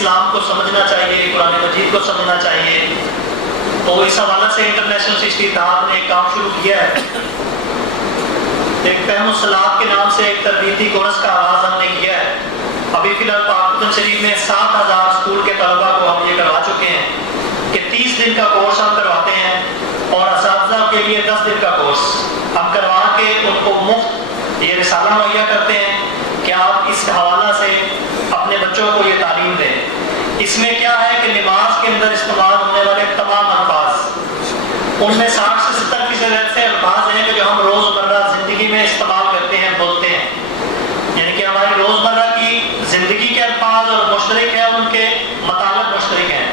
اسلام کو سمجھنا چاہیے، قرآن مجید کو سمجھنا چاہیے۔ تو اس حوالے سے انٹرنیشنل چشتی اتحاد نے ایک کام شروع کیا ہے، ایک فہم الصلاۃ کے نام سے ایک تربیتی کورس کا آغاز ہم نے کیا ہے۔ ابھی فی الحال پاک شریف میں 7000 اسکول کے طلباء کو ہم یہ کروا چکے ہیں کہ 30 دن کا کورس ہم کرواتے ہیں، اور اساتذہ کے لیے 10 دن کا کورس ہم کروا کے ان کو مفت یہ رسالہ مہیا کرتے ہیں کہ آپ اس حوالہ سے اپنے بچوں کو یہ تعلیم دیں۔ اس میں کیا ہے کہ نماز کے اندر استعمال ہونے والے تمام الفاظ، ان میں 60 سے 70% ایسے الفاظ ہیں کہ جو ہم روزمرہ زندگی میں استعمال کرتے ہیں، بولتے ہیں، یعنی کہ ہماری روزمرہ کی زندگی کے الفاظ اور مشترک ہیں، ان کے مطابق مشترک ہیں۔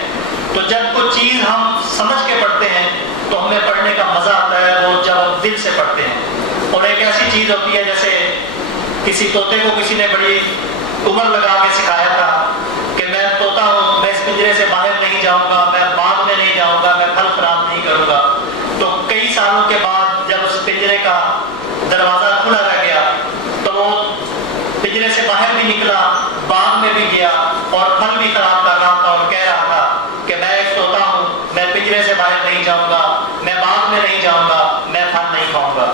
تو جب کوئی چیز ہم سمجھ کے پڑھتے ہیں تو ہمیں پڑھنے کا مزہ آتا ہے، وہ جب دل سے پڑھتے ہیں۔ اور ایک ایسی چیز ہوتی ہے جیسے کسی طوطے کو کسی نے بڑی عمر لگا کے سکھایا تھا کہ میں طوطا ہوں، میں اس پنجرے سے باہر نہیں جاؤں گا، میں باغ میں نہیں جاؤں گا، میں پھل فراہم نہیں کروں گا۔ تو کئی سالوں کے بعد جب اس پنجرے کا دروازہ کھلا رہ گیا تو وہ پنجرے سے باہر بھی نکلا، باغ میں بھی گیا اور پھل بھی خراب کر رہا تھا اور کہہ رہا تھا کہ میں ایک طوطا ہوں، میں پنجرے سے باہر نہیں جاؤں گا، میں باغ میں نہیں جاؤں گا، میں پھل نہیں کھاؤں گا۔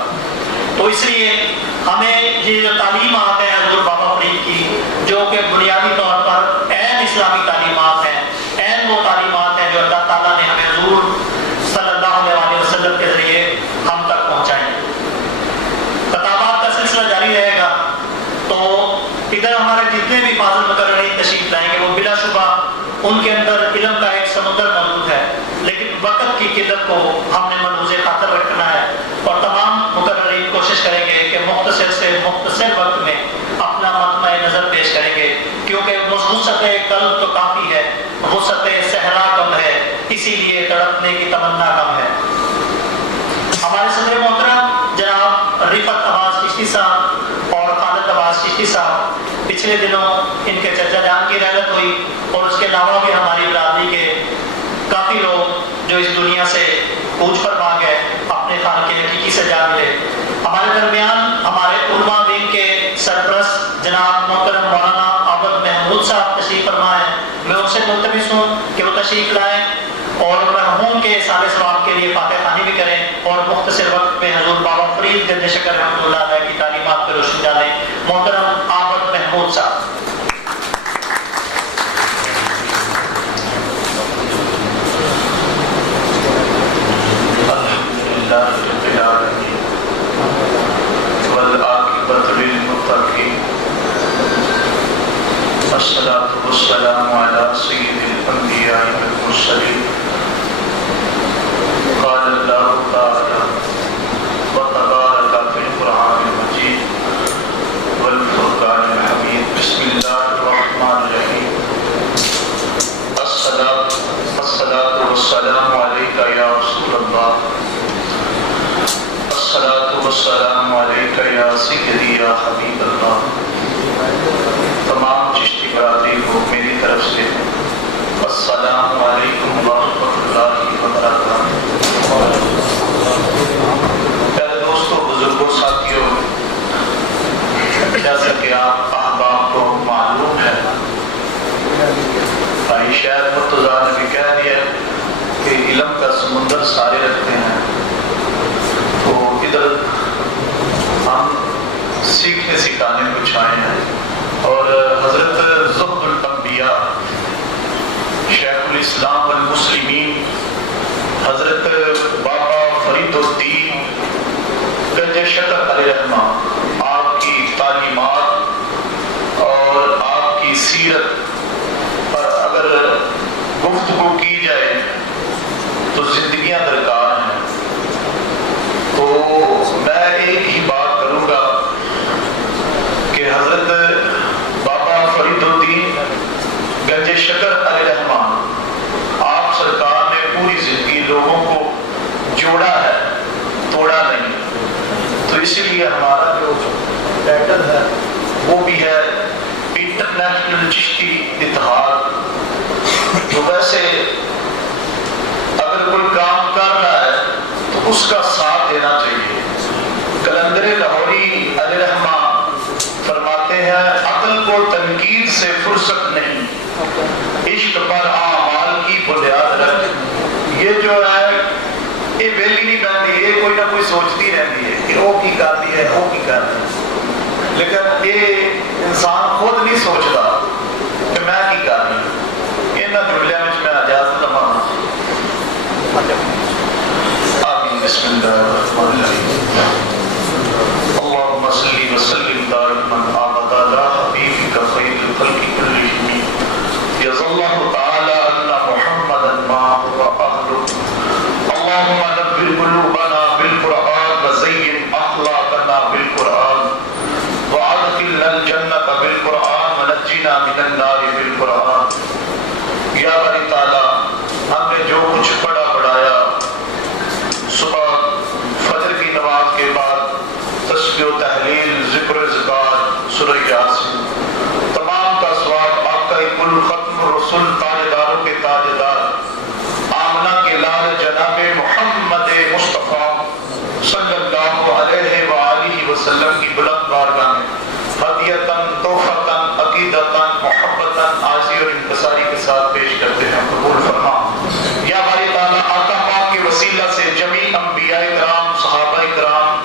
تو اس لیے ہمیں یہ جو تعلیمات ہیں حضور بابا فرید کی، جو کہ بنیادی طور پر عین اسلامی تعلیمات ہیں، عین وہ تعلیمات ہیں جو اللہ تعالیٰ نے ہمیں حضور صلی اللہ علیہ وسلم کے ذریعے ہم تک پہنچائیں۔ خطابات کا سلسلہ جاری رہے گا، تو ادھر ہمارے جتنے بھی فاضل مقررین تشریف لائیں گے وہ بلا شبہ ان کے اندر علم کا ایک سمندر موجود ہے، لیکن وقت کی قلت کو ہم نے ملحوظ خاطر رکھنا ہے، اور تمام مقررین کوشش کریں گے کہ مختصر سے مختصر وقت میں اپنا مطمع نظر پیش کریں گے، کیونکہ وسعت قلب تو کافی ہے، وسعت صحرا کم ہے، اسی لیے تڑپنے کی تمنا کم ہے۔ ہمارے صدر محترم جناب رفعت عباس چشتی صاحب اور خالد عباس چشتی صاحب، پچھلے دنوں ان کے چچا جان کی رحلت ہوئی، اور اس کے علاوہ بھی ہماری برادری کے کافی لوگ جو اس دنیا سے کوچ فرما گئے، اپنے خان کے حقیقی سے جا ملے۔ ہمارے درمیان ہمارے علماء ونگ کے سرپرست جناب محترم مولانا عابد محمود صاحب تشریف فرما ہیں، میں ان سے ملتمس ہوں کہ وہ تشریف لائیں اور مرحوم کے سارے ثواب کے لیے فاتح خوانی بھی کریں، اور مختصر وقت میں حضور بابا فرید جد شکر رحمۃ اللہ علیہ کی تعلیمات پر روشنی ڈالیں۔ محترم عابد محمود صاحب۔ الصلاة والسلام على سيد الأنبياء والمرسلين قال الله تعالى وتبارك في القرآن المجيد والفرقان الحميد بسم الله الرحمن الرحيم الصلاة والسلام عليك يا رسول الله الصلاة والسلام عليك يا سيدي يا حبيب الله۔ تمام چشتی برادری کو میری طرف سے السلام علیکم ورحمۃ اللہ وبرکاتہ۔ پیارے دوستوں، بزرگوں، ساتھیوں، جیسا کہ آپ احباب کو معلوم ہے، بھائی شاید مرتضیٰ نے بھی کہہ دیا کہ علم کا سمندر سارے رکھتے ہیں، تو ادھر ہم سیکھنے سکھانے کچھ آئے ہیں، اور حضرت زہد الانبیاء شیخ الاسلام والمسلمین حضرت بابا فرید الدین گنج شکر علیہ رحمہ، آپ کی تعلیمات اور آپ کی سیرت پر اگر گفتگو کی جائے تو زندگیاں درکار ہیں۔ تو میں ایک ہی بات کروں گا کہ حضرت فرید الدین گنج شکر علیہ رحمہ، آپ سرکار نے پوری زندگی لوگوں کو جوڑا ہے، توڑا نہیں۔ تو اسی لیے ہمارا جو ٹائٹل ہے وہ بھی ہے انٹرنیشنل چشتی اتحاد۔ تو ویسے اگر کوئی کام کر رہا ہے تو اس کا ساتھ دینا چاہیے۔ کلندر لاہوری علیہ رحمہ فرماتے ہیں عقل کو تنقید سے فرصت نہیں، عشق پر اعمال کی بنیاد رکھ. یہ جو ہے یہ ویلی نہیں بنتی, یہ کوئی نہ کوئی سوچتی رہتی ہے کہ وہ کی کرتی ہے, وہ کی کرتی ہے, لیکن یہ انسان خود نہیں سوچتا کہ میں کی کر رہی ہوں. یہاں جملوں میں میں اجازت لوا. آمین. بسم اللہ الرحمن الرحیم. اللهم صل وسلم دائما ابدا على حبيبك خير الخلق كلهم. جزا الله تعالى ان محمدا ما هو اهله. اللهم نبر قلوبنا بالقرآن وزين اخلاقنا بالقرآن وادخلنا الجنة بالقرآن ونجنا من النار بالقرآن. یا باری تعالیٰ ہم نے جو کچھ پڑھا پڑھایا صبح فجر کی نماز کے بعد تسبیح و تحلیل, ذکر و اذکار, سورہ یاسین, تمام کا ثواب آپ کا کل ختم رسول تاجداروں کے تاجدار آمنہ کے لال جناب محمد مصطفیٰ صلی اللہ علیہ وآلہ وسلم کی بلند بارگاہ میں ہدیتاً, تحفتاً, عقیدتاً, محبتاً, عاجزی اور انکساری کے ساتھ پیش کرتے ہیں. قبول فرما. یا باری تعالیٰ آقا پاک کے وسیلہ سے جمیع انبیاء کرام, صحابہ کرام,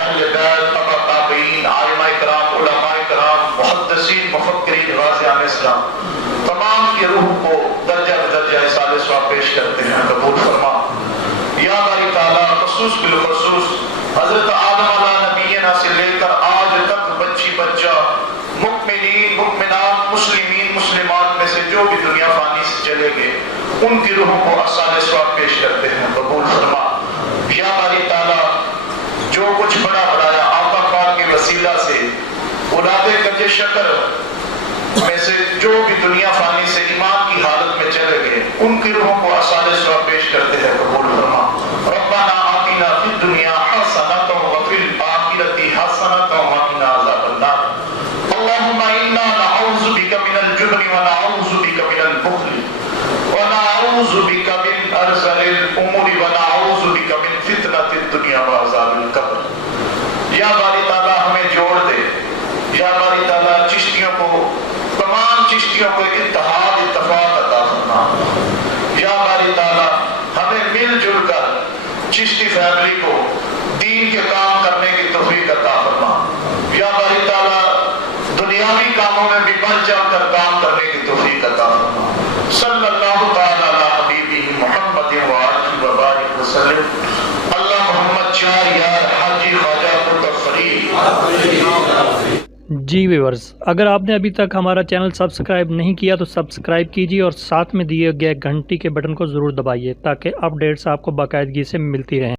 اہل بیت, تبع تابعین, ائمہ کرام, علماء کرام, محدثین, مفکرین, غازیان اسلام, تمام کی روح کو درجہ بدرجہ اصال ثواب پیش کرتے ہیں. قبول فرما. یا باری تعالیٰ خصوص بالخصوص حضرت آدم علیہ نبینا سے لے کر آج تک بچی بچہ مؤمنین, مؤمنات, مسلمین, مسلمات میں سے جو بھی دنیا فانی سے چلے گئے ان کی روحوں کو اصال ثواب پیش کرتے ہیں. قبول فرما. یا باری تعالیٰ جو کچھ بڑا بڑھایا آقا پاک کے وسیلہ سے اولاد کنج شکر میں سے جو بھی دنیا فانی سے ایمان کی حالت میں چلے گئے ان کی روحوں کو اصال ثواب پیش کرتے ہیں. قبول فرما. ربنا آتنا فی الدنیا حسنۃ وفی الآخرۃ حسنۃ وقنا عذاب النار. اللهم انا نعوذ بک من الجبن ونعوذ بک من البخل ونعوذ بک من ارذل الامور ونعوذ بک من فتنۃ الدنیا وعذاب القبر. یا باری تعالیٰ ہمیں جوڑ دے. یا باری تعالیٰ چشتیوں کو, تمام چشتیوں کو اتحاد اتفاق عطا فرما. یا باری تعالیٰ ہمیں مل جل کر چشتی فیملی کو دین کے کام کرنے کی توفیق عطا فرما. یا باری تعالیٰ دنیاوی کاموں میں بھی بڑھ چڑھ کر کام کرنے کی توفیق عطا فرما. صلی اللہ تعالیٰ علی حبیبہ محمد وآلہ وبارک وسلم. اللہ محمد چار یار حاجی خواجہ متفری. جی ویورز، اگر آپ نے ابھی تک ہمارا چینل سبسکرائب نہیں کیا تو سبسکرائب کیجیے اور ساتھ میں دیے گئے گھنٹی کے بٹن کو ضرور دبائیے تاکہ اپڈیٹس آپ کو باقاعدگی سے ملتی رہیں.